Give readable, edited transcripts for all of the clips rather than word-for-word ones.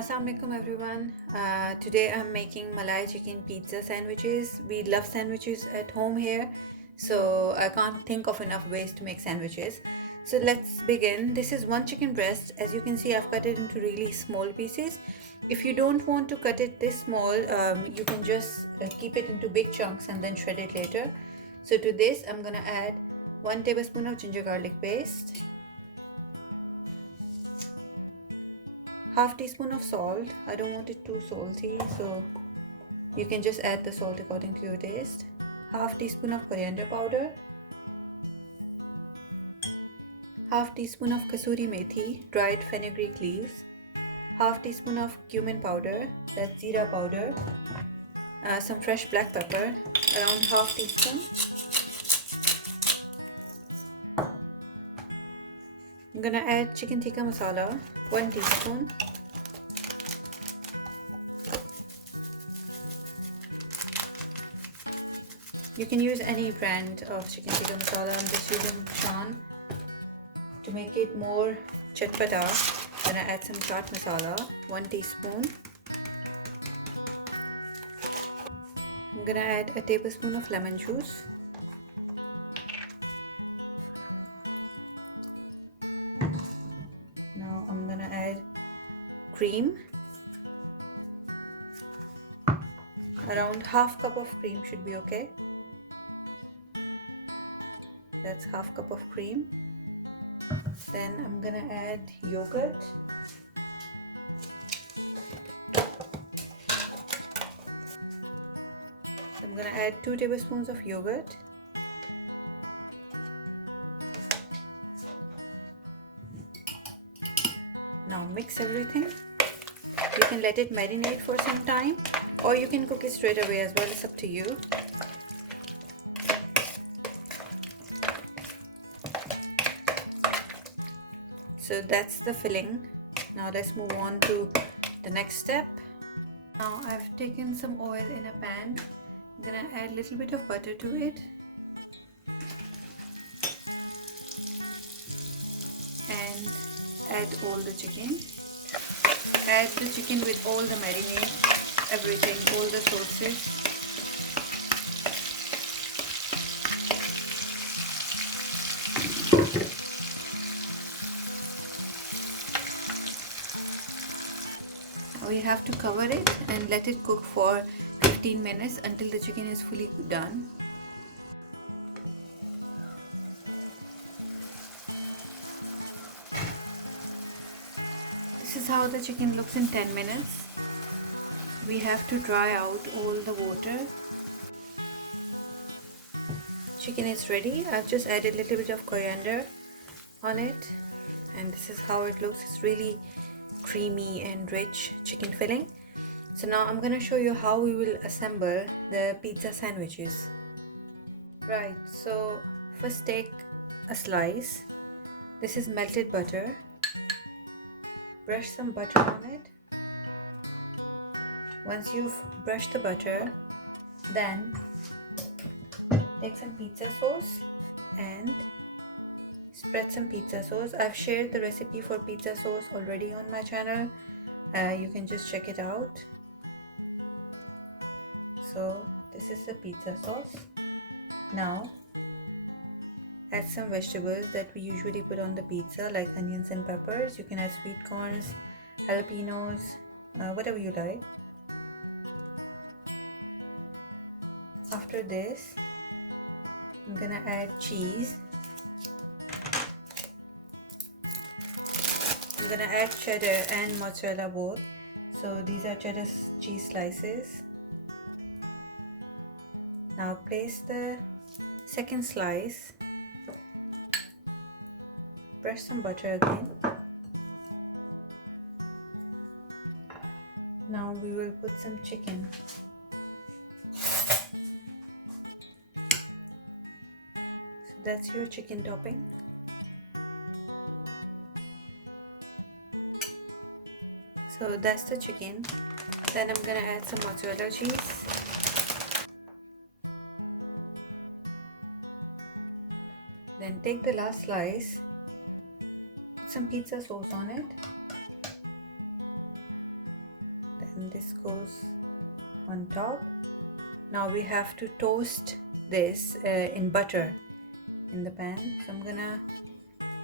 Assalamualaikum everyone. Today I'm making Malai chicken pizza sandwiches. We love sandwiches at home here, so I can't think of enough ways to make sandwiches. So let's begin. This is one chicken breast. As you can see, I've cut it into really small pieces. If you don't want to cut it this small, you can just keep it into big chunks and then shred it later. So to this, I'm gonna add 1 tablespoon of ginger garlic paste, half teaspoon of salt. I don't want it too salty, so you can just add the salt according to your taste. Half teaspoon of coriander powder, half teaspoon of kasuri methi, dried fenugreek leaves, half teaspoon of cumin powder, that's zira powder, some fresh black pepper, around half teaspoon. I'm gonna add chicken tikka masala, 1 teaspoon. You can use any brand of chicken tikka masala. I'm just using Shan to make it more chatpata. I'm gonna add some chaat masala, 1 teaspoon. I'm gonna add a tablespoon of lemon juice. Now I'm gonna add cream. Around half cup of cream should be okay. That's half cup of cream. Then I'm gonna add yogurt. I'm gonna add 2 tablespoons of yogurt. Now mix everything. You can let it marinate for some time, or you can cook it straight away as well. It's up to you. So that's the filling. Now let's move on to the next step. Now I've taken some oil in a pan. I'm gonna add a little bit of butter to it and add all the chicken. Add the chicken with all the marinade, everything, all the sauces. Now you have to cover it and let it cook for 15 minutes until the chicken is fully done. This is how the chicken looks in 10 minutes. We have to dry out all the water. Chicken is ready. I've just added a little bit of coriander on it, and this is how it looks. It's really creamy and rich chicken filling. So now I'm gonna show you how we will assemble the pizza sandwiches. Right, so first take a slice. This is melted butter. Brush some butter on it. Once you've brushed the butter, then take some pizza sauce and spread some pizza sauce. I've shared the recipe for pizza sauce already on my channel. You can just check it out. So this is the pizza sauce. Now add some vegetables that we usually put on the pizza, like onions and peppers. You can add sweet corns, jalapenos, whatever you like. After this, I'm gonna add cheese. I'm gonna add cheddar and mozzarella both. So these are cheddar cheese slices. Now place the second slice. Brush some butter again. Now we will put some chicken. So that's your chicken topping. So that's the chicken. Then I'm gonna add some mozzarella cheese. Then take the last slice, put some pizza sauce on it. and this goes on top. Now we have to toast this in butter in the pan. So I'm gonna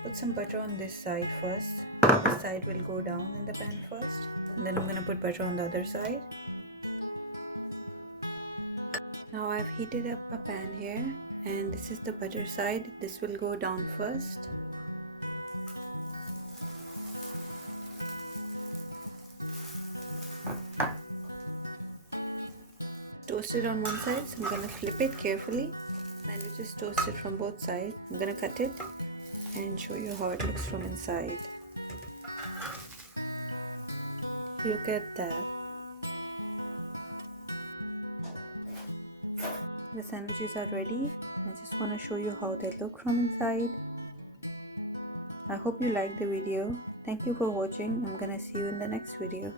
put some butter on this side first. This side will go down in the pan first, and then I'm gonna put butter on the other side. Now I've heated up a pan here, and this is the butter side. This will go down first. Toasted on one side, so I'm gonna flip it carefully. Sandwich is toasted from both sides. I'm gonna cut it and show you how it looks from inside. Look at that. The sandwiches are ready. I just want to show you how they look from inside. I hope you liked the video. Thank you for watching. I'm gonna see you in the next video.